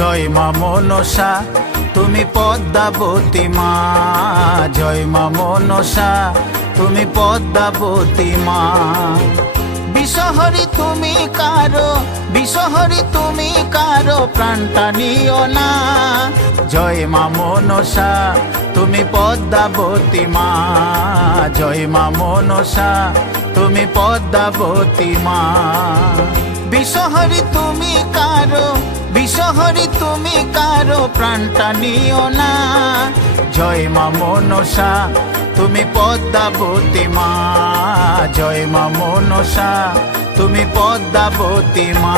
জয় মা মনসা তুমি পদ্মাবতী মা, জয় মা মনসা তুমি পদ্মাবতী মা। বিষহরি তুমি কারো, বিষহরি তুমি কারো প্রাণটা নিও না। জয় মা মনসা তুমি পদ্মাবতী মা, জয় মা মনসা তুমি পদ্মাবতী মা। বিষহরি তুমি কারো, বিষহরি তুমি কারো প্রাণটা নিও না। জয় মা মনসা তুমি পদ্মাবতী মা, জয় মা মনসা তুমি পদ্মাবতী মা।